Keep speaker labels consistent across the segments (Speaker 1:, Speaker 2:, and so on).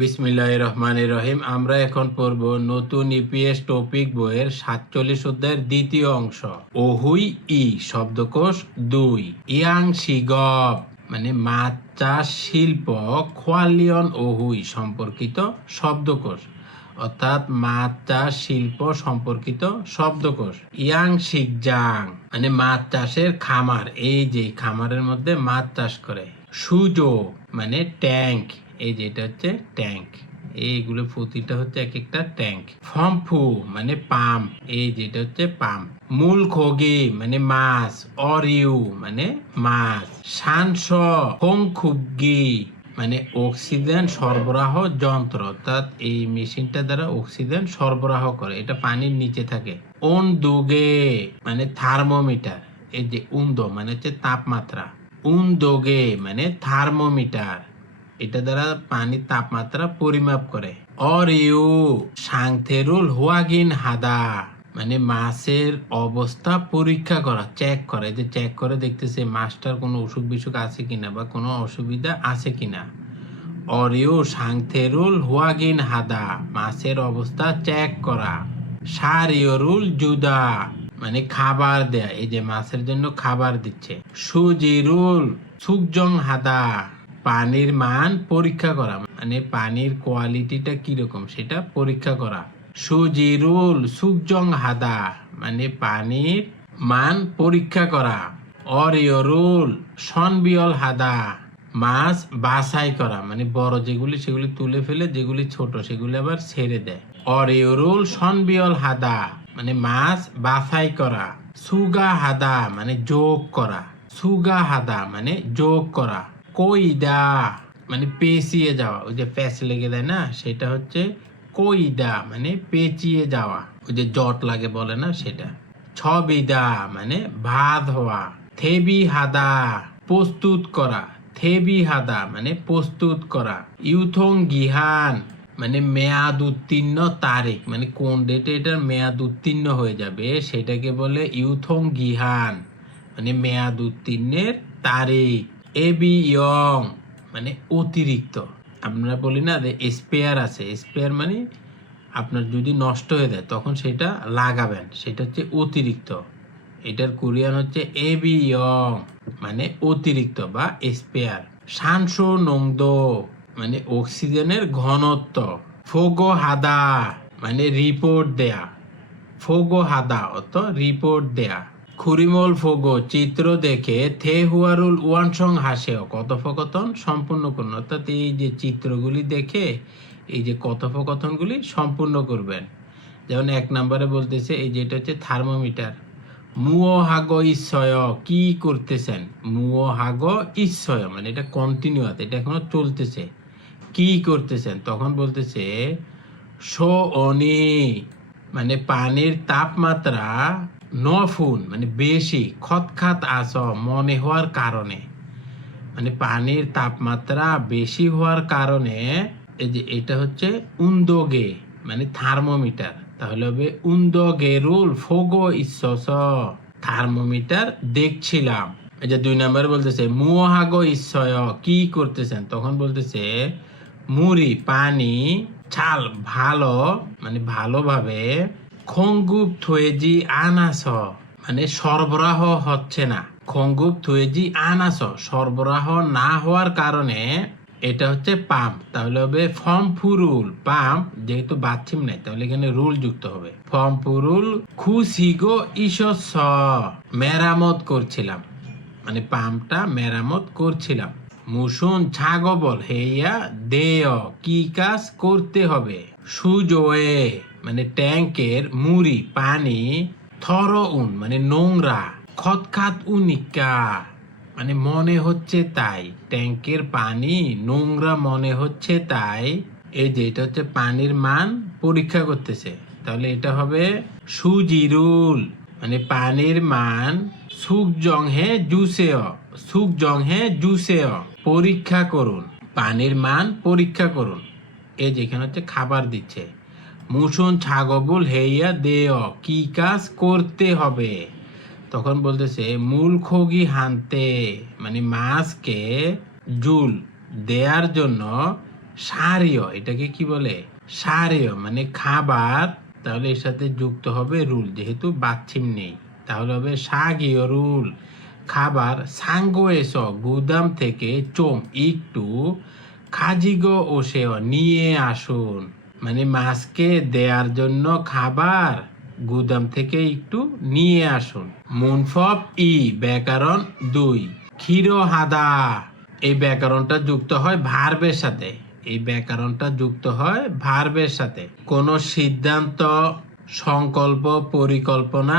Speaker 1: বিসমিল্লাহ রহমান রহিম। আমরা এখন পড়ব নতুন ইপিএস টপিক বইয়ের সাতচল্লিশ অধ্যায়ের দ্বিতীয় অংশ। ওহুই ই, শব্দকোষ দুই। ইয়াং শিগব মানে মাছ চাষ শিল্প খোয়ালিয়ন ওহুই, সম্পর্কিত শব্দকোষ। অর্থাৎ মাছ চাষ শিল্প সম্পর্কিত শব্দকোষ। ইয়াং শিকজাং মানে মাছ চাষের খামার। এই যে খামারের মধ্যে মাছ চাষ করে। সুজো মানে ট্যাঙ্ক এই যে এটা হচ্ছে ট্যাঙ্ক এইগুলো প্রতিটা হচ্ছে এক একটা ট্যাঙ্ক ফম্ফু মানে পাম্প এই যেটা হচ্ছে পাম্প মূল খগি মানে মাছ. অরিউ মানে মাছ. সানস হোংখুবগি মানে অক্সিজেন সরবরাহ যন্ত্র। অর্থাৎ এই মেশিনটা দ্বারা অক্সিজেন সরবরাহ করে। এটা পানির নিচে থাকে। ওন দুগে মানে থার্মোমিটার এই যে উন্দো মানে হচ্ছে তাপমাত্রা। উন্দোগে মানে থার্মোমিটার এটা দ্বারা পানির তাপমাত্রা পরিমাপ করে। অরিউ, সাংথেরুল হুয়াগিন হাদা। মানে মাছের অবস্থা পরীক্ষা করা চেক করে। যে চেক করে দেখতেছে মাছটার কোনো অসুখ বিসুখ আছে কিনা বা কোনো অসুবিধা আছে কিনা। অরিও সাংথেরুল হুয়াগিন হাদা। মাছের অবস্থা চেক করা। সারিয়রুল জুদা। মানে খাবার দেয়া, এই যে মাছের জন্য খাবার দিচ্ছে। সুজিরুল সুকজং হাদা। পানির মান পরীক্ষা করা। মানে পানির কোয়ালিটিটা কীরকম সেটা পরীক্ষা করা। সুজিরুল সুকজং হাদা। মানে পানির মান পরীক্ষা করা। অরিয়রুল সনবিয়ল হাদা। মাছ বাছাই করা। মানে বড় যেগুলি, সেগুলি তুলে ফেলে, যেগুলি ছোট, সেগুলি আবার ছেড়ে দেয়। অরিয়রুল সনবিয়ল হাদা। মানে মাছ বাছাই করা। সুগা হাদা। মানে যোগ করা। সুগা হাদা। মানে যোগ করা। কইদা মানে পেঁচিয়ে যাওয়া। ওই যে প্যাচ লেগে দেয় না, সেটা হচ্ছে কইদা মানে পেঁচিয়ে যাওয়া। ওই যে জট লাগে বলে না সেটা। ছবিদা মানে ভাত হওয়া। থেবি হাদা প্রস্তুত করা। থেবি হাদা মানে প্রস্তুত করা। ইউথং গিহান মানে মেয়াদ উত্তীর্ণ তারিখ। মানে কোন ডেটে এটার মেয়াদ উত্তীর্ণ হয়ে যাবে, সেটাকে বলে ইউথং গিহান মানে মেয়াদ উত্তীর্ণের তারিখ। এবি ইয়ং মানে অতিরিক্ত। আমরা বলি না যে স্পেয়ার আছে। স্পেয়ার মানে আপনার যদি নষ্ট হয়ে যায়, তখন সেটা লাগাবেন। সেটা হচ্ছে অতিরিক্ত। এটার কোরিয়ান হচ্ছে এবি ইয়ং মানে অতিরিক্ত বা স্পেয়ার সানসো নংদো মানে অক্সিজেনের ঘনত্ব। ফোগো হাদা মানে রিপোর্ট দেয়া। ফোগো হাদা অত রিপোর্ট দেয়া। খুরিমল ফোগো চিত্র দেখে থে হুয়ারুল ওয়ানসং হাসেও কথোপকথন সম্পূর্ণ করুন অর্থাৎ এই যে চিত্রগুলি দেখে, এই যে কথোপকথনগুলি সম্পূর্ণ করবেন। যেমন এক নম্বরে বলতেছে, এই যেটা হচ্ছে থার্মোমিটার। মুও হাগ ঈশ্বয় কি করতেছেন? মুও হাগ ঈশ্বয় মানে এটা কন্টিনিউয়াস এটা এখনও চলতেছে। কি করতেছেন? তখন বলতেছে সো অনি মানে পানির তাপমাত্রা নফুন মানে বেশি, খতখাত আস মনে হওয়ার কারণে। মানে পানির তাপমাত্রা বেশি হওয়ার কারণে এই যে এটা হচ্ছে উন্দোগে মানে থার্মোমিটার। তাহলে হবে উন্দোগে রুল ফোগো ইসস, থার্মোমিটার দেখছিলাম। এই যে দুই নম্বর বলতেছে, মুহাগো ইশ্বয় কি করতেছেন? তখন বলতেছে, মুড়ি, পানি, ছাল, ভালো মানে ভালোভাবে খঙ্গুপ থুয়েজি আনাস মানে সরবরাহ হচ্ছে না। খঙ্গুপ থুয়েজি আনাস সরবরাহ না হওয়ার কারণে এটা হচ্ছে পাম্প। তাহলে হবে ফর্ম ফুরুল পাম্প যেহেতু বাথরুম নাই, তাহলে এখানে রুল যুক্ত হবে। ফর্ম ফুরুল খুশিগো ইসস মেরামত করছিলাম। মানে পাম্পটা মেরামত করছিলাম। মুসুন ছাগবল, হেইয়া দেয়। কি কাজ করতে হবে? সুজোয়ে। মানে ট্যাঙ্কের মুড়ি, পানি থর উন মানে নোংরা, খতখাত উনিকা মানে মনে হচ্ছে তাই। ট্যাঙ্কের পানি, নোংরা মনে হচ্ছে তাই। এই যে এটা হচ্ছে পানির মান পরীক্ষা করতেছে। তাহলে এটা হবে সুজিরুল মানে পানির মান সুক জং হে জুসেয় সুক জং হে জুসেয়। পরীক্ষা করুন, পানির মান পরীক্ষা করুন। এই যেখানে হচ্ছে খাবার দিচ্ছে। মুসুন ছাগবুল হেইয়া দেয় কি কাজ করতে হবে? তখন বলতেছে, মূল খগি হানতে মানে মাছকে জুল দেয়ার জন্য সারীয়, এটাকে কি বলে? সারীয় মানে খাবার। তাহলে এর সাথে যুক্ত হবে রুল, যেহেতু বাচ্ছিম নেই। তাহলে হবে সাগীয় রুল। খাবার সাঙ্গ এস গুদাম থেকে চোম একটু খাজিগ ও সেও নিয়ে আসুন। মানে মাছকে দেওয়ার জন্য খাবার গুদাম থেকে একটু নিয়ে আসুন। মুনফব ই ব্যাকরণ দুই। ক্ষীর হাদা। এই ব্যাকরণটা যুক্ত হয় ভার্বের সাথে। এই ব্যাকরণটা যুক্ত হয় ভার্বের সাথে। কোন সিদ্ধান্ত, সংকল্প, পরিকল্পনা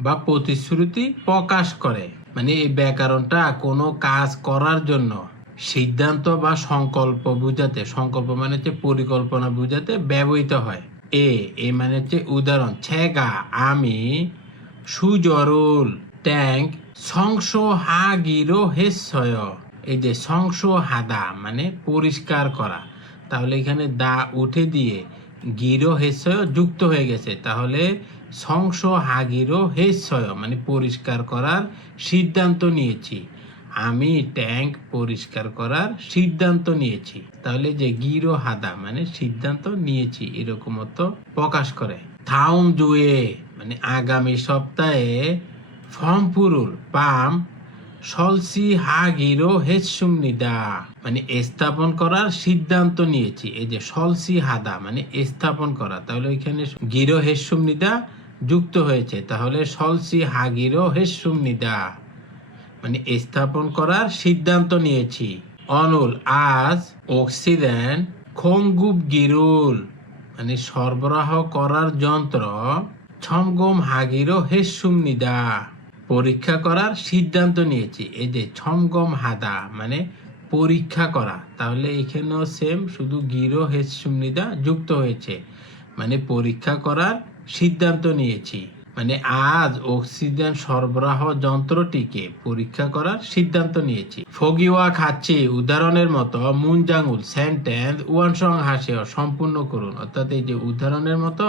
Speaker 1: বা প্রতিশ্রুতি প্রকাশ করে। মানে এই ব্যাকরণটা কোনো কাজ করার জন্য সিদ্ধান্ত বা সংকল্প বুঝাতে, সংকল্প মানে হচ্ছে পরিকল্পনা বুঝাতে ব্যবহৃত হয়। এ এ মানে হচ্ছে উদাহরণ। ছেগা, আমি সুজরুল ট্যাঙ্ক সংস হাগিরো হেসয় এই যে সংস হাদা মানে পরিষ্কার করা। তাহলে এখানে দা উঠে দিয়ে গিরো হেসয় যুক্ত হয়ে গেছে। তাহলে সংস হাগিরো হেসয় মানে পরিষ্কার করার সিদ্ধান্ত নিয়েছি। আমি ট্যাঙ্ক পরিষ্কার করার সিদ্ধান্ত নিয়েছি। তাহলে যে গিরো হাদা মানে সিদ্ধান্ত নিয়েছি এরকম মতো প্রকাশ করে। থাউম জুয়ে মানে আগামী সপ্তাহে ফর্মপুরুল পাম সলসি হাগিরো হেসুমনিদা মানে স্থাপন করার সিদ্ধান্ত নিয়েছি। এই যে সলসি হাদা মানে স্থাপন করা, তাহলে ওইখানে গিরো হেসুমনিদা যুক্ত হয়েছে। তাহলে সলসি হাগিরো হেসুমনিদা মানে স্থাপন করার সিদ্ধান্ত নিয়েছি। অনুল আজ, অক্সিজেন খঙ্গুব গিরুল মানে সরবরাহ করার যন্ত্র, ছমগম হাগিরো হেসুমনিদা পরীক্ষা করার সিদ্ধান্ত নিয়েছি। এই যে ছমগম হাদা মানে পরীক্ষা করা, তাহলে এখানেও সেম শুধু গিরো হেসুমনিদা যুক্ত হয়েছে। মানে পরীক্ষা করার সিদ্ধান্ত নিয়েছি। মানে আজ অক্সিজেন সরবরাহ যন্ত্রটিকে পরীক্ষা করার সিদ্ধান্ত নিয়েছি। ফগিওয়া খাচ্ছি উদাহরণের মতো মুনজাঙ্গুল সেন্টেন্স ওয়ান সং হাসিও সম্পূর্ণ করুন। অর্থাৎ এই যে উদাহরণের মতো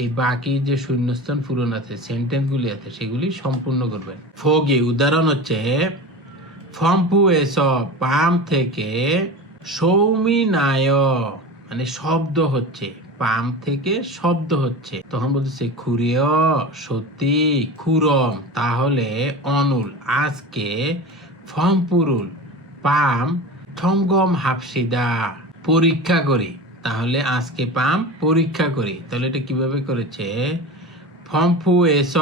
Speaker 1: এই বাকি যে শূন্যস্থান পূরণ আছে, সেন্টেন্সগুলি আছে, সেগুলি সম্পূর্ণ করবেন। ফগি উদাহরণ হচ্ছে, ফম্পু এস পাম থেকে সৌমিনায় মানে শব্দ হচ্ছে। পাম থেকে শব্দ হচ্ছে। তখন বলতেছে খুরিয় সত্যি খুরম। তাহলে অনুল, আজকে ফম্পুরুল পাম ঠঙ্গম হাফসিদা, পরীক্ষা করি। তাহলে আজকে পাম পরীক্ষা করি। তাহলে এটা কীভাবে করেছে? ফম্পু এস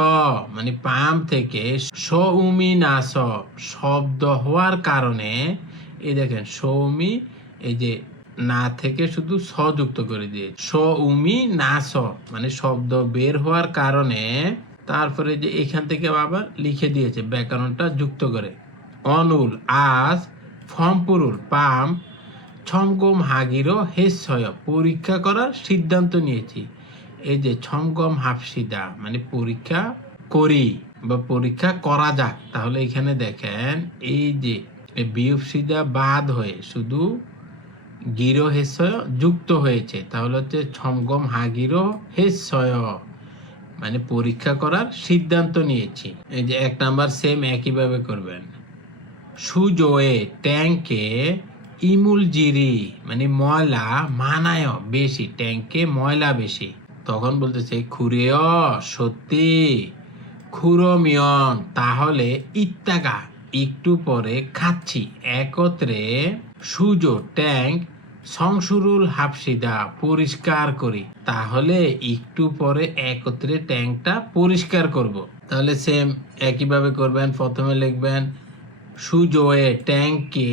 Speaker 1: মানে পাম থেকে সৌমি নাস শব্দ হওয়ার কারণে, এই দেখেন, সৌমি, এই যে না থেকে শুধু স যুক্ত করে দিয়ে স উমি না স মানে শব্দ বের হওয়ার কারণে তারপরে যে এখান থেকে আবার লিখে দিয়েছে ব্যাকরণটা যুক্ত করে। অনুল, আজ ফম্পুরুল পাম, ছমগম হাগিরো হেসয় পরীক্ষা করার সিদ্ধান্ত নিয়েছি। এই যে ছমগম হাফসিদা মানে পরীক্ষা করি বা পরীক্ষা করা যাক, তাহলে এখানে দেখেন এই যে বিউপসিদা বাদ হয়ে শুধু গিরো হেসয় যুক্ত হয়েছে। তাহলে হচ্ছে ছমগম হাগিরো হেসয়। মানে পরীক্ষা করার সিদ্ধান্ত নিয়েছি। এই যে এক নাম্বার সেম একইভাবে করবেন। সুজোয়ে ট্যাঙ্কে ইমুল জিরি মানে ময়লা মানায় বেশি ট্যাঙ্কে ময়লা বেশি। তখন বলতেছে, খুরেয়, সত্যি, খুরমিয়ন, তাহলে ইত্যাগা একটু পরে খাচ্ছি। একত্রে সুজো ট্যাঙ্ক সংসুরুল হাফসিদা পরিষ্কার করি। তাহলে একটু পরে একত্রে ট্যাঙ্কটা পরিষ্কার করব। তাহলে সেম একইভাবে করবেন। প্রথমে লিখবেন, সুজোয়ে ট্যাঙ্কে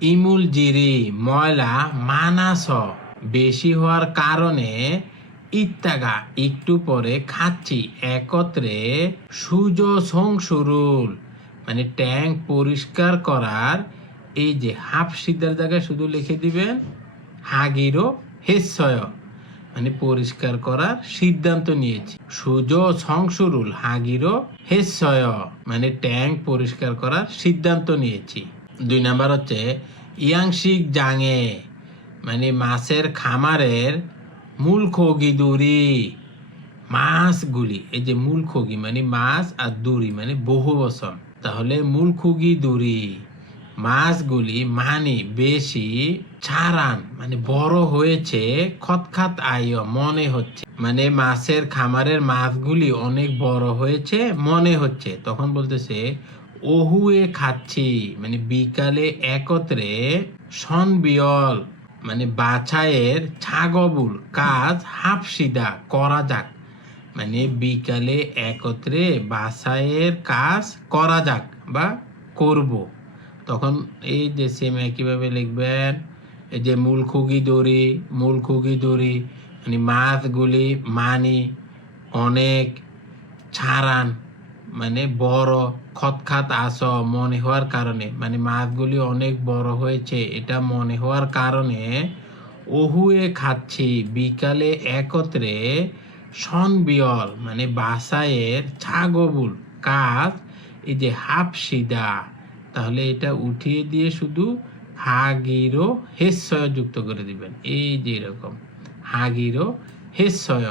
Speaker 1: ইমুল জিরি ময়লা মানাস বেশি হওয়ার কারণে ইত্যাগা। একটু পরে খাচ্ছি। একত্রে সুজ সংসুরুল মানে ট্যাঙ্ক পরিষ্কার করার এই যে হাফ সিদ্ধার জায়গায় শুধু লিখে দিবেন, হাগিরো হেসয়। মানে পরিষ্কার করার সিদ্ধান্ত নিয়েছি। সুজ সংসুরুল হাগিরো হেসয়। মানে ট্যাঙ্ক পরিষ্কার করার সিদ্ধান্ত নিয়েছি। দুই নাম্বার হচ্ছে, ইয়াংশিক জাঙে। মানে মাছের খামারের মূল খগি দড়ি মাছগুলি। এই যে মূল খগি মানে মাছ আর দড়ি মানে বহু বচন তাহলে মূল খুগি দড়ি মাছগুলি মানে বেশি ছাড়ান মানে বড় হয়েছে, খতখাত আইয় মনে হচ্ছে। মানে মাছের খামারের মাছগুলি অনেক বড় হয়েছে, মনে হচ্ছে। তখন বলতেছে, ওহুয়ে খাচ্ছি। মানে বিকালে একত্রে সনবিয়ল মানে বাছাইয়ের ছাগবুল কাজ হাফসিদা করা যাক। মানে বিকালে একত্রে বাছাইয়ের কাজ করা যাক বা করব। তখন এই যে সেম একইভাবে লিখবেন, এই যে মূল খুগি দড়ি, মূল খুগি দড়ি মানে মাছগুলি মানি, অনেক ছাড়ান মানে বড় খতখাত আস মনে হওয়ার কারণে মানে মাছগুলি অনেক বড় হয়েছে, এটা মনে হওয়ার কারণে ওহুয়ে খাচ্ছি, বিকালে একত্রে সনবিয়ল মানে বাসায়ের ছাগবুল, কাজ, এই যে হাফ সিদা তাহলে এটা উঠিয়ে দিয়ে শুধু হাগিরো হেসয় যুক্ত করে দিবেন। এই যে এরকম, হাগিরো হেসয়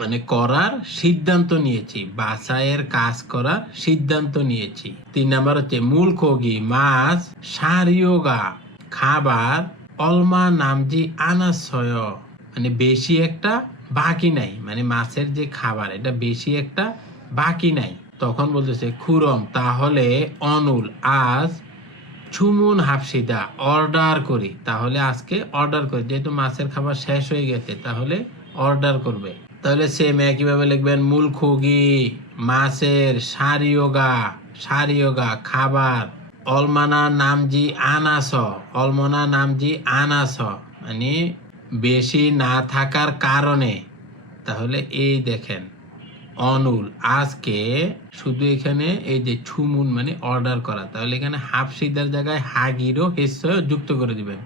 Speaker 1: মানে করার সিদ্ধান্ত নিয়েছি বাসায়ের কাজ করার সিদ্ধান্ত নিয়েছি। তিন নাম্বার হচ্ছে মূল খগি, মাছ সারিয়োগা খাবার, অলমা নামজি আনাসয় মানে বেশি একটা বাকি নাই মানে মাছের যে খাবার, এটা বেশি একটা বাকি নাই। তখন বলতেছে, খুরম, তাহলে অনুল, আজ ছুমুন হাফসিদা অর্ডার করি। তাহলে আজকে অর্ডার করি। যেহেতু মাছের খাবার শেষ হয়ে গেছে, তাহলে অর্ডার করবে। তাহলে সেম একইভাবে লিখবেন? মূল খুগি, মাছের সারিয়োগা সারিয়োগা খাবার, অলমানা নামজি আনাস, অলমনা নামজি আনাস। মানে বেশি না থাকার কারণে। তাহলে এই দেখেন। অনুল, আজকে শুধু এখানে এই যে ছুমুন মানে অর্ডার করা। তাহলে এখানে হাফ সিদ্ধার জায়গায় হাগিরো, হেসয় যুক্ত করে দিবেন।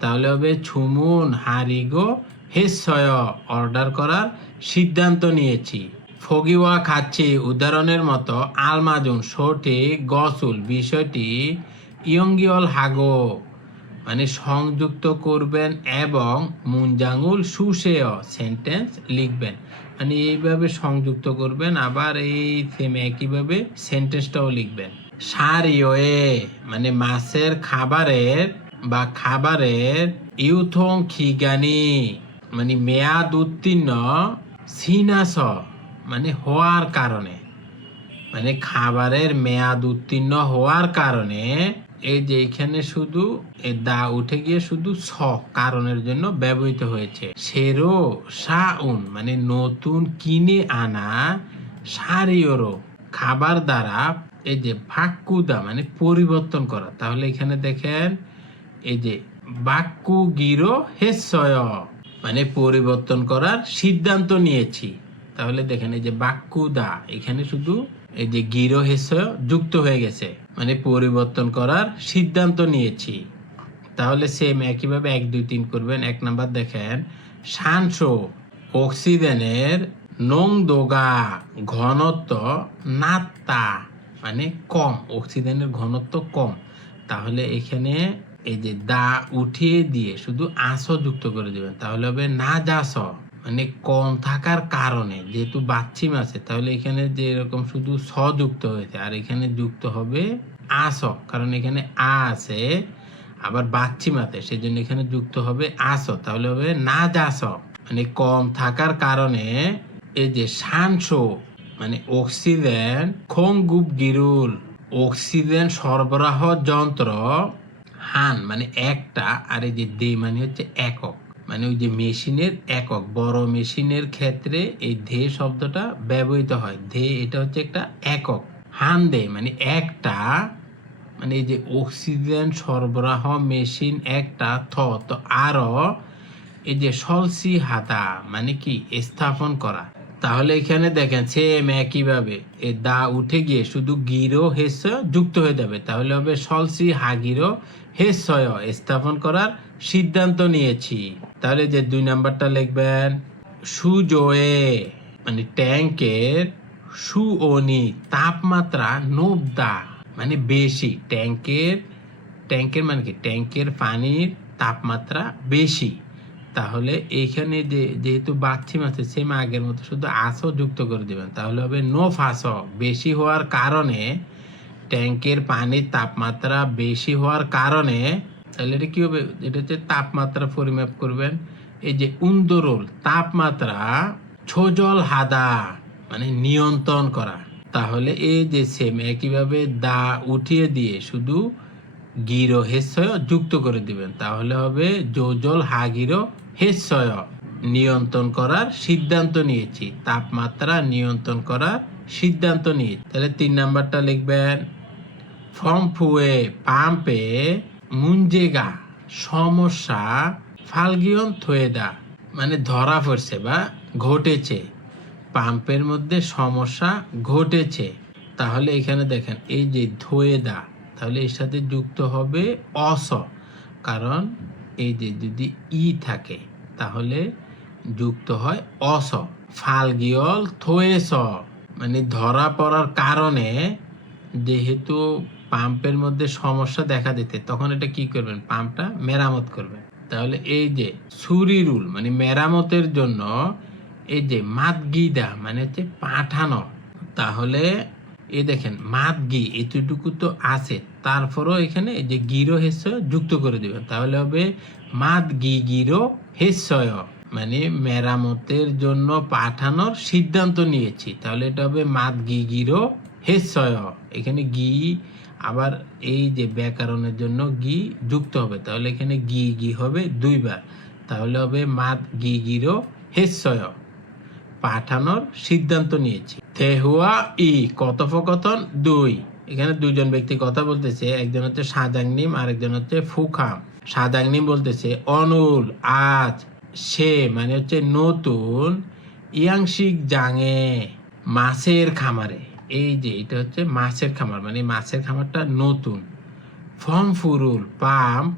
Speaker 1: তাহলে হবে ছুমুন হারিগো, হেসয় অর্ডার করার সিদ্ধান্ত নিয়েছি। ফগিওয়া খাচ্ছি, উদাহরণের মতো আলমাজুন সঠিক গসুল, বিষয়টি ইয়ঙ্গিওল হাগো। মানে সংযুক্ত করবেন এবং মুনজাঙ্গুল সুশেয় সেন্টেন্স লিখবেন। মানে এইভাবে সংযুক্ত করবেন, আবার এই সেম একইভাবে সেন্টেন্সটাও লিখবেন। সারিওয়ে মানে মাছের খাবারের বা খাবারের ইউথং খিগানি মানে মেয়াদ উত্তীর্ণ, সিনাস মানে হওয়ার কারণে। মানে খাবারের মেয়াদ উত্তীর্ণ হওয়ার কারণে, এই যে এখানে শুধু দা উঠে গিয়ে শুধু স কারণের জন্য ব্যবহৃত হয়েছে। সেরো সাউন মানে নতুন কিনে আনা সারিওরো খাবার দ্বারা এই যে ভাক্কুদা মানে পরিবর্তন করা। তাহলে এখানে দেখেন, এই যে বাক্কু গিরো হেসয় মানে পরিবর্তন করার সিদ্ধান্ত নিয়েছি। তাহলে দেখেন, এই যে বাক্কুদা, এখানে শুধু এই যে গিরো হেসয় যুক্ত হয়ে গেছে মানে পরিবর্তন করার সিদ্ধান্ত নিয়েছি। তাহলে সেম একইভাবে এক, দুই, তিন করবেন। এক নাম্বার দেখেন, সানসো, অক্সিজেনের নং দোগা ঘনত্ব নাত্তা মানে কম, অক্সিজেনের ঘনত্ব কম। তাহলে এখানে এই যে দা উঠিয়ে দিয়ে শুধু আস যুক্ত করে দেবেন। তাহলে হবে না যাস মানে কম থাকার কারণে, যেহেতু বাচ্চিম আছে, তাহলে এখানে যে এরকম শুধু স যুক্ত হয়েছে, আর এখানে যুক্ত হবে আস কারণ এখানে আ আছে আবার বাচ্চিম আছে সেই জন্য এখানে যুক্ত হবে আস, তাহলে হবে না যাস। মানে কম থাকার কারণে এই যে সানসো মানে অক্সিজেন খোংগুপ গিরুল, অক্সিজেন সরবরাহ যন্ত্র, হান মানে একটা, আর এই যে দে মানে হচ্ছে একক। মানে ওই যে মেশিনের একক, বড় মেশিনের ক্ষেত্রে এই ধে শব্দটা ব্যবহৃত হয়। ধে এটা হচ্ছে একটা একক। হান দে মানে একটা মানে এই যে অক্সিজেন সরবরাহ মেশিন একটা থ তো আরও এই যে সলসি হাতা মানে কি, স্থাপন করা। তাহলে এখানে দেখেন, সেম একইভাবে, এ দা উঠে গিয়ে শুধু গিরো হেস যুক্ত হয়ে যাবে। তাহলে হবে সলসি, হাগিরো, হেসয়, স্থাপন করার সিদ্ধান্ত নিয়েছি। তাহলে যে দুই নাম্বারটা লিখবেন, সুজোয়ে মানে ট্যাঙ্কের সুওনি, তাপমাত্রা নোবদা। মানে বেশি। ট্যাঙ্কের ট্যাঙ্কের মানে কি? ট্যাঙ্কের পানির তাপমাত্রা বেশি। তাহলে এইখানে যে, যেহেতু বাচ্চিম আছে সেম আগের মতো শুধু আসও যুক্ত করে দিবেন। তাহলে হবে নো ফাঁস বেশি হওয়ার কারণে ট্যাঙ্কের পানির তাপমাত্রা বেশি হওয়ার কারণে তাহলে এটা কী হবে? এটা হচ্ছে তাপমাত্রা পরিমাপ করবেন। এই যে উন্দরল, তাপমাত্রা ছোজল হাদা মানে নিয়ন্ত্রণ করা। তাহলে এই যে সেম একইভাবে দা উঠিয়ে দিয়ে শুধু গিরো হেসয় যুক্ত করে দিবেন। তাহলে হবে জল হা গিরো হেসয়। নিয়ন্ত্রণ করার সিদ্ধান্ত নিয়েছি। তাপমাত্রা নিয়ন্ত্রণ করার সিদ্ধান্ত নিয়েছি। তাহলে তিন নাম্বারটা লিখবেন। ফর্ম ফুয়ে পাম্পে মুঞ্জেগা সমস্যা ফালগিয়ন থয়েদা মানে ধরা পড়ছে বা ঘটেছে। পাম্পের মধ্যে সমস্যা ঘটেছে। তাহলে এখানে দেখেন, এই যে ধোয়ে দা তাহলে এর সাথে যুক্ত হবে অস, কারণ এই যে যদি ই থাকে, তাহলে যুক্ত হয় অস, ফালগিয়ল থোয়েস। মানে ধরা পড়ার কারণে যেহেতু পাম্পের মধ্যে সমস্যা দেখা দিতে, তখন এটা কি করবেন? পাম্পটা মেরামত করবেন। তাহলে এই যে সুরি রুল মানে মেরামতের জন্য এই যে মাদগিদা মানে হচ্ছে পাঠানো, তাহলে এই দেখেন, মাদগি এতটুকু তো আছে, তারপরও এখানে এই যে গিরো হেসয় যুক্ত করে দিবেন তাহলে হবে মাদগি গিরো হেসয় মানে মেরামতের জন্য পাঠানোর সিদ্ধান্ত নিয়েছি, তাহলে এটা হবে মাদগি গিরো হেসয় এখানে গি, আবার এই যে ব্যাকরণের জন্য গি যুক্ত হবে, তাহলে এখানে গি গি হবে দুইবার, তাহলে হবে মাদ গি গিরো হেসয় পাঠানোর সিদ্ধান্ত নিয়েছি। থেহুয়া ই, কথোপকথন দুই। এখানে দুজন ব্যক্তি কথা বলতেছে, একজন হচ্ছে সাজাংনিম, আরেকজন হচ্ছে ফুখাম। সাজাংনিম বলতেছে, অনুল, আজ সে মানে হচ্ছে নতুন ইয়াংশিক জাঙে মাছের খামারে। এই যে, এটা হচ্ছে মাছের খামার মানে মাছের খামারটা নতুন। ফর্ম ফুরুল পাম্প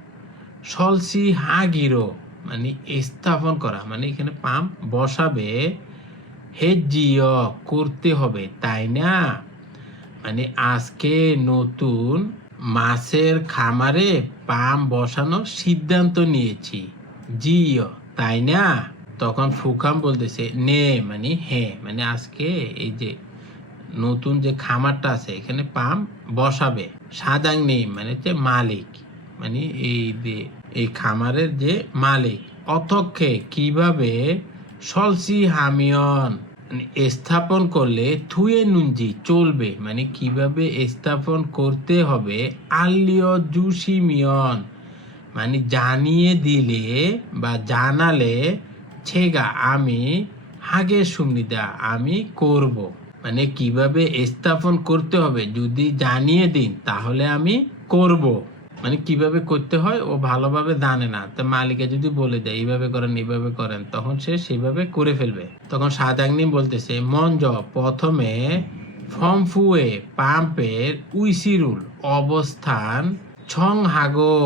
Speaker 1: সলসি হাগিরো মানে স্থাপন করা মানে এখানে পাম্প বসাবে হেজিও করতে হবে, তাই না? মানে আজকে নতুন মাছের খামারে পাম বসানোর সিদ্ধান্ত নিয়েছি। জিও, তাই না? তখন ফুকাম বলতেছে, নে মানে হ্যাঁ মানে আজকে এই যে নতুন যে খামারটা আছে, এখানে পাম বসাবে। সাদাং নেই মানে যে মালিক। মানে এই যে, এই খামারের যে মালিক। অতক্ষে কীভাবে সলসি হামিয়ন স্থাপন করলে থুয়ে নুঞ্জি চলবে। মানে কীভাবে স্থাপন করতে হবে? আল্লিয় জুসিমিয়ন। মানে জানিয়ে দিলে বা জানালে, ছেগা, আমি হাগে সুমিদা আমি করব। মানে কীভাবে স্থাপন করতে হবে? যদি জানিয়ে দিন, তাহলে আমি করব। মানে কীভাবে করতে হয়, ও ভালোভাবে জানে না। তো মালিকে যদি বলে দেয়, এইভাবে করেন এইভাবে করেন, তখন সে সেভাবে করে ফেলবে। তখন সাদাগ্নি বলতেছে মঞ্জ প্রথমে ফর্মফুয়ে পাম্পের উইসিরুল অবস্থান ছং হাগো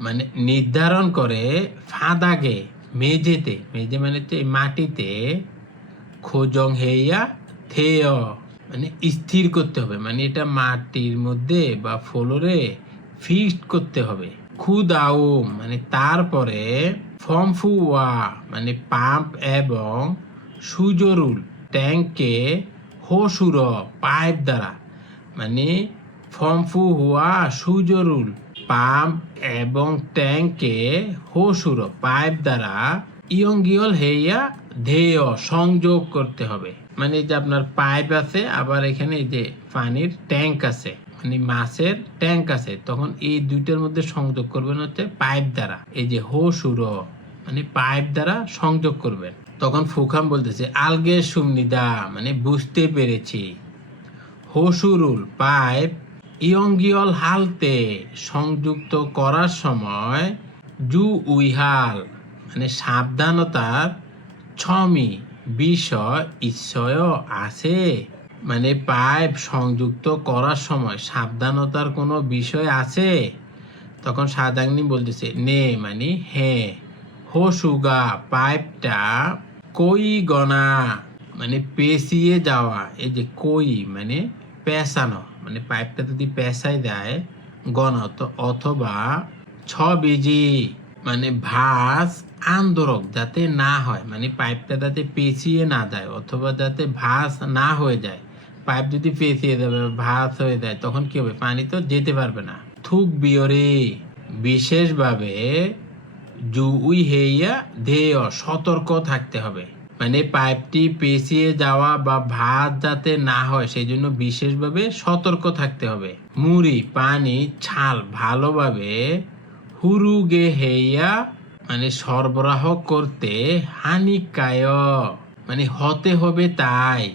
Speaker 1: মানে নির্ধারণ করে ফাদাগে, মেঝেতে, মেঝে মানে মাটিতে খোজং হেইয়া থেয় মানে স্থির করতে হবে। মানে এটা মাটির মধ্যে বা ফ্লোরে ফিক্সড করতে হবে। খুদাও মানে তারপরে ফর্মফুয়া মানে পাম্প এবং সুজরুল ট্যাঙ্কে হোসুর, পাইপ দ্বারা মানে ফর্মফু হুয়া সুজরুল, পাম্প এবং ট্যাঙ্কে হোসুর, পাইপ দ্বারা ইয়ঙ্গিয়ল হেইয়া ধেয় সংযোগ করতে হবে। মানে যে আপনার পাইপ আছে, আবার এখানে যে পানির ট্যাঙ্ক আছে। মানে মাছের ট্যাঙ্ক আছে, তখন এই দুইটার মধ্যে সংযোগ করবেন হচ্ছে পাইপ দ্বারা। এই যে হোসুর মানে পাইপ দ্বারা সংযোগ করবেন। তখন ফুখাম বলতেছে, আলগে সুমনিদা মানে বুঝতে পেরেছি। হসুরুল পাইপ ইয়ঙ্গিয়ল হালতে সংযুক্ত করার সময় জু উইহাল মানে সাবধানতার ছমি বিষয় ইচ্ছয় আছে। মানে পাইপ সংযুক্ত করার সময় সাবধানতার কোনো বিষয় আছে? তখন সাদাংনি বলতেছে, নে মানে হ্যাঁ। হোসুগা পাইপটা কই গনা? মানে পেঁচিয়ে যাওয়া, এই যে কই মানে পেঁচানো। মানে পাইপটা যদি পেঁচাই দেয় গণত অথবা ছ বিজি মানে ভাস আন্দোলক যাতে না হয়। মানে পাইপটা যাতে পেঁচিয়ে না যায়, অথবা যাতে ভাস না হয়ে যায়। পাইপ যদি পেঁচিয়ে যাবে ভাস হয়ে যায়, তখন কি হবে? পানি তো যেতে পারবে না। থুক বিয়রে। বিশেষভাবে জুউই হেইয়া ধেয়, সতর্ক থাকতে হবে। মানে পাইপটি পেঁচিয়ে যাওয়া বা ভাত যাতে না হয়, সেই জন্য বিশেষভাবে সতর্ক থাকতে হবে। মুড়ি, পানি, ছাল ভালোভাবে হুরুগে হেইয়া মানে সরবরাহ করতে হানিকায় মানে হতে হবে তাই।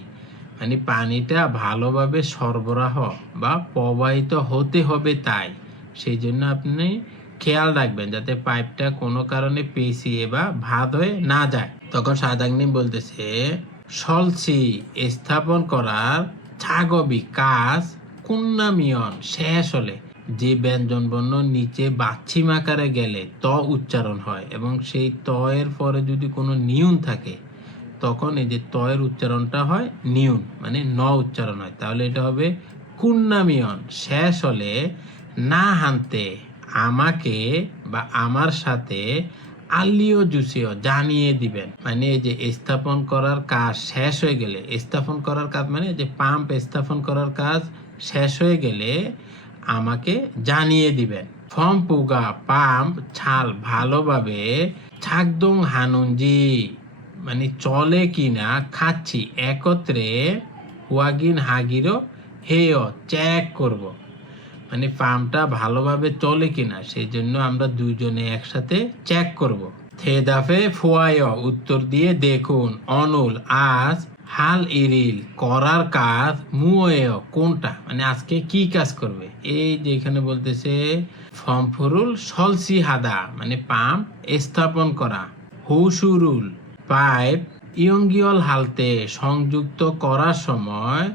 Speaker 1: মানে পানিটা ভালোভাবে সরবরাহ বা প্রবাহিত হতে হবে তাই। সেই জন্য আপনি খেয়াল রাখবেন যাতে পাইপটা কোনো কারণে পেঁচিয়ে বা ভাত হয়ে না যায়। তখন সাদাগ্নি বলতেছে, সলসি স্থাপন করার ছাগবি কাজ কুন্নামিয়ন শেষ হলে যে ব্যঞ্জন বর্ণ নিচে বাচ্ছিম আকারে গেলে ত উচ্চারণ হয় এবং সেই ত এর পরে যদি কোনো নিয়ন থাকে তখন এই যে তয়ের উচ্চারণটা হয় নিউন মানে ন উচ্চারণ হয়। তাহলে এটা হবে কুন্নামিয়ন। শেষ হলে না হানতে আমাকে বা আমার সাথে আলিও জুসিও জানিয়ে দিবেন। মানে এই যে স্থাপন করার কাজ শেষ হয়ে গেলে, স্থাপন করার কাজ মানে যে পাম্প স্থাপন করার কাজ শেষ হয়ে গেলে আমাকে জানিয়ে দিবেন। ফম পুগা পাম্প ছাল ভালোভাবে ছাকদং হানুনজি মানে চলে কিনা খাচ্ছি, একত্রে ওয়াগিন হাগিরও হেয় চেক করব। মানে পাম্পটা ভালোভাবে চলে কিনা সেই জন্য আমরা দুজনে একসাথে চেক করব। থেদাফে ফুয়ায় উত্তর দিয়ে দেখুন, অনুল, আজ হাল ইরিল করার কাজ মুয়ে কোনটা মানে আজকে কি কাজ করবে এই যে এখানে বলতেছে ফর্মফরুল সলসি হাদা মানে পাম্প স্থাপন করা, হুসুরুল পাইপ ইয়ঙ্গিয়ল হালতে সংযুক্ত করার সময়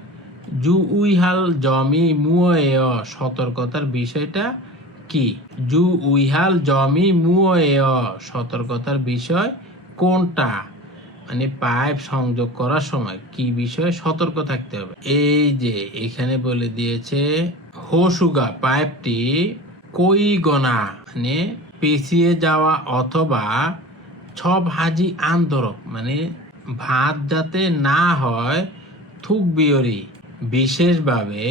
Speaker 1: জু উইহাল জমি মুয়েয় সতর্কতার বিষয়টা কি? জু উইহাল জমি মুয়েয় সতর্কতার বিষয় কোনটা? মানে পাইপ সংযোগ করার সময় কি বিষয়ে সতর্ক থাকতে হবে? এই যে এখানে বলে দিয়েছে হোসুগা পাইপটি কই গনা মানে পেঁচিয়ে যাওয়া অথবা ছব হাজি আন্দোলক মানে ভাত যাতে না হয়, থুক বিয়রি। বিশেষভাবে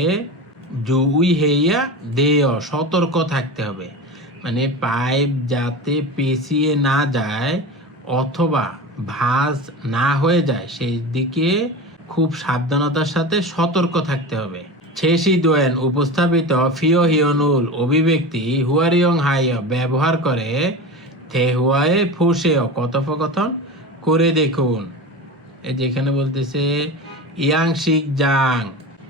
Speaker 1: জুই হেইয়া দেয়, সতর্ক থাকতে হবে। মানে পাইপ যাতে পেঁচিয়ে না যায় অথবা ভাঁজ না হয়ে যায়, সেই দিকে খুব সাবধানতার সাথে সতর্ক থাকতে হবে। ছেসি দোয়েন উপস্থাপিত ফিও হিয়নুল অভিব্যক্তি হুয়ারিয়ং হাইয় ব্যবহার করে থে হুয়ায়ে ফুসেও কথোপকথন করে দেখুন। এই যেখানে বলতেছে, ইয়াং শিক জাং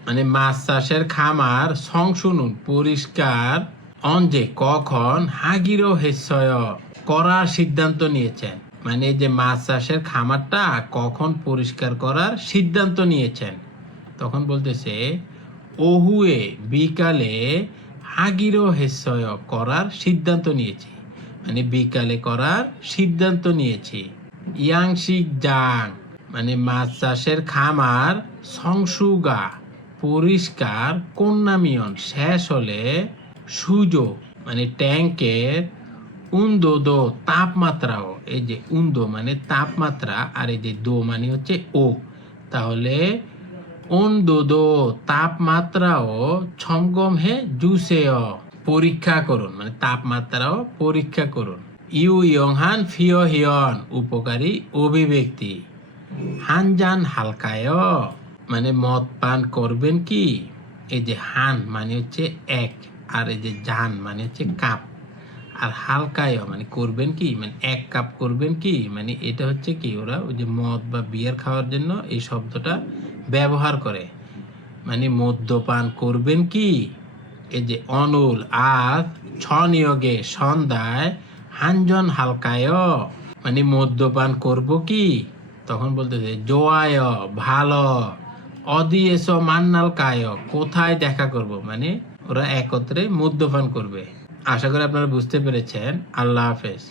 Speaker 1: মানে মাছ চাষের খামার সং শুনুন পরিষ্কার অঞ্জে কখন হাগিরো হেসয় করার সিদ্ধান্ত নিয়েছেন। মানে যে মাছ চাষের খামারটা কখন পরিষ্কার করার সিদ্ধান্ত নিয়েছেন। তখন বলতেছে, ওহুয়ে বিকালে হাগিরো হেসয় করার সিদ্ধান্ত নিয়েছি। মানে বিকালে করার সিদ্ধান্ত নিয়েছি। ইয়াংশিক জাং মানে মাছ চাষের খামার সংসুগা পরিষ্কার, কন্যামিয়ন, শেষ হলে সুজো মানে ট্যাঙ্কের উন্দো দো তাপমাত্রাও, এই যে উন্দো মানে তাপমাত্রা আর এই যে দো মানে হচ্ছে ও। তাহলে অন্দো দো তাপমাত্রাও ছমগম হে জুসেও। পরীক্ষা করুন মানে তাপমাত্রাও পরীক্ষা করুন। ইউ ইয়ংহান ফিও হিয়ন, উপকারী অভিব্যক্তি। হান হানজান হালকায় মানে মদ পান করবেন কি? এই যে হান মানে হচ্ছে এক, আর এই যে জান মানে হচ্ছে কাপ। আর হালকায় মানে করবেন কি? মানে এক কাপ করবেন কি? মানে এটা হচ্ছে কি, ওরা ওই যে মদ বা বিয়ার খাওয়ার জন্য এই শব্দটা ব্যবহার করে। মানে মদ্যপান করবেন কি? এই যে অনুল আজ ছনিয়োগে সন্ধ্যায় হানজন হালকায়। মানে মদ্যপান করব কি? তখন বলতেছে, জোয়ায়, ভালো, অদিয়েস মান্নাল কায় কোথায় দেখা করব? মানে ওরা একত্রে মদ্যপান করবে। আশা করি আপনারা বুঝতে পেরেছেন। আল্লাহ হাফেজ।